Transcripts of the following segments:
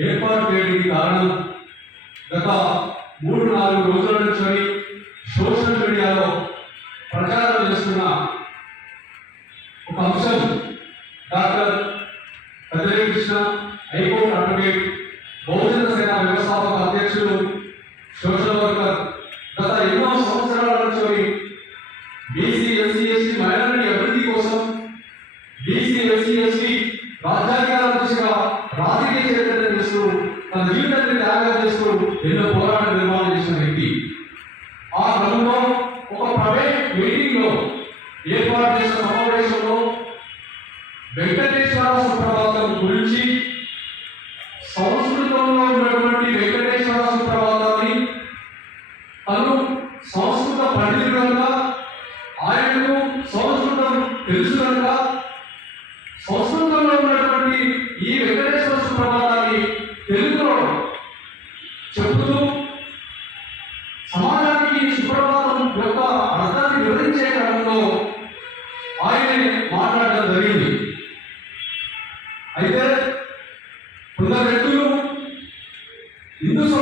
ఏర్పాటు కారణం మూడు నాలుగు రోజుల సోషల్ మీడియాలో ప్రచారం చేస్తున్న ఒక అంశం. Doctor high court advocate Bahujan Sena వ్యవస్థాపక అధ్యక్షులు సోషల్ మీటింగ్లో ఏర్పాటు చేసిన సమావేశంలో వెంకటేశ్వర సుప్రభాతం గురించి సంస్కృతంలో ఉన్నటువంటి వెంకటేశ్వర సుప్రభాతాన్ని తను సంస్కృత పండితుడంగా ఆయనకు సంస్కృతం తెలుసుడంగా సంస్కృతంలో ఉన్నటువంటి ఈ వెంకటేశ్వర సుప్రభాతాన్ని తెలుగులో చెబుతూ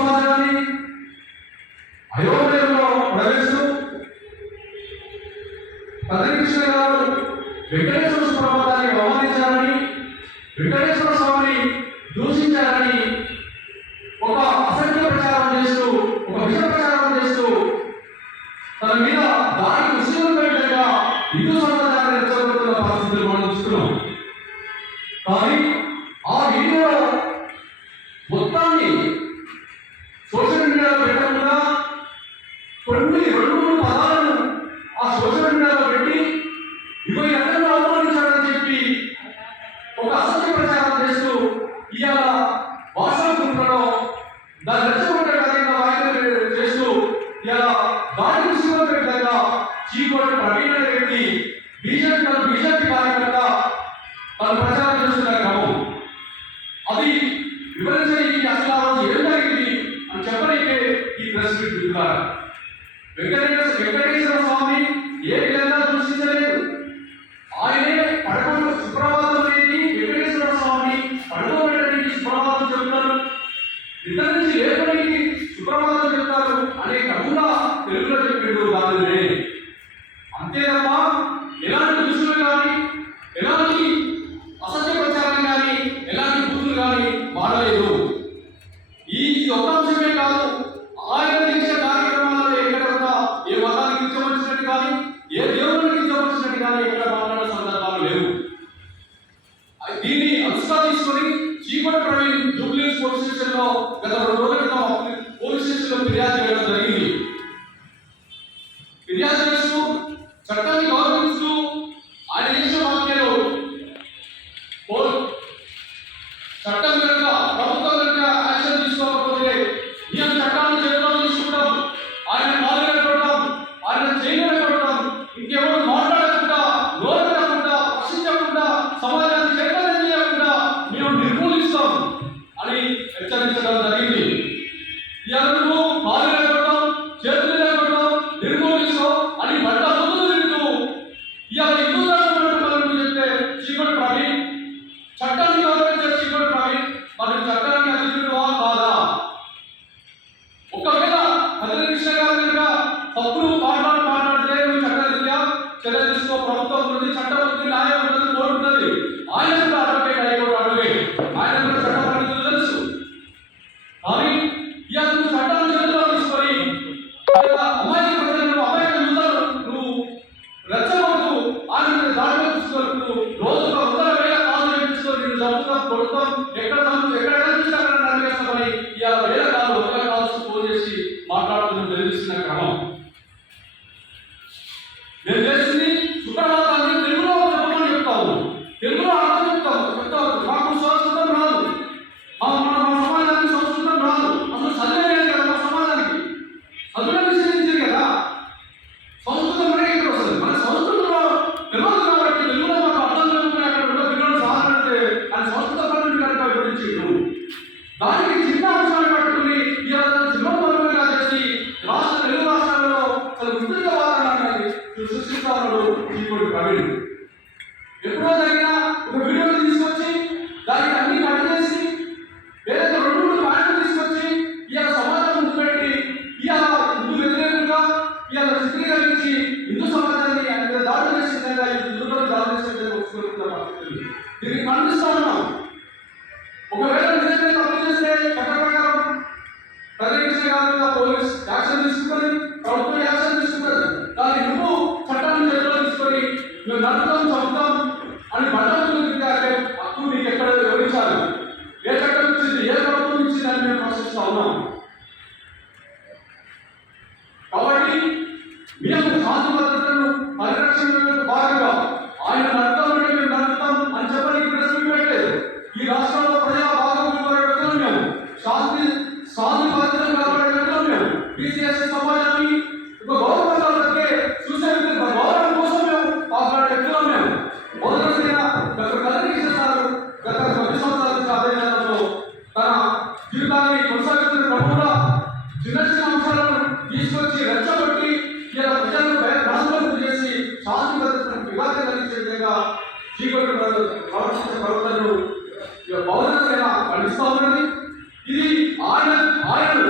సమాజాన్ని అయోధ్యలో ప్రవేశం ప్రతికృష్ణ గారు వెంకటేశ్వర స్వామి అవమానించారని వెంకటేశ్వర స్వామిని దూషించారని ఒక అసత్య ప్రచారం చేస్తూ ఒక విష ప్రచారం చేస్తూ తన మీద దాడి విషయంపై హిందూ సమాజాన్ని రెచ్చగొడుతున్న పరిస్థితులు మనం చూస్తున్నాం. కానీ చీకోటి ప్రవీణ రెడ్డి బీజేపీ తన బీజేపీ కార్యకర్త తన ప్రచారం చేస్తున్న క్రమం అది వివరించడానికి అసలు ఏం జరిగింది అని చెప్పడానికి ఈ ప్రెస్ మీట్ దిగుతారు వెంకటేశ్వర వెంకటేశ్వర స్వామి ఏ విధంగా దృష్టించలేదు ఆయనే పడకుండా సుప్రభాతం ఏంటి తీసుకొని చీమల ప్రవీణ్ జూబ్లీ పోలీస్ స్టేషన్లో గత రెండు రోజుల క్రితం పోలీస్ స్టేషన్లో ఫిర్యాదు చేయడం జరిగింది. వారికి చిన్న అంశాన్ని పట్టుకుని ఇవాళ జీవోన్మూలంగా చేసి రాష్ట్ర తెలుగు రాష్ట్రాలలో అసలు విస్తృత వాతావరణాన్ని సృష్టిస్తున్నాడు ఈకోటి ప్రవీణ్. ఎప్పుడో జరిగిన ఒక వీడియోని తీసుకొచ్చి దానికి అన్ని కట్ చేసి లేదా రెండు మూడు పాయింట్లు సమాజం ముందుపెట్టి ఇవాళ హిందూ వ్యతిరేకంగా ఇవాళ చిత్రీకరించి హిందూ సమాజాన్ని దాడి చేసే విధంగా ఈ హిందువులను దాడి చేసే విధంగా వస్తున్న మీరు భాగంగా ఆయన అని చెప్పడానికి ఇక్కడ ఈ రాష్ట్రం చీకటి ప్రవర్తించే ప్రవర్తనను ఇక ఉన్నది ఇది ఆయన ఆయనను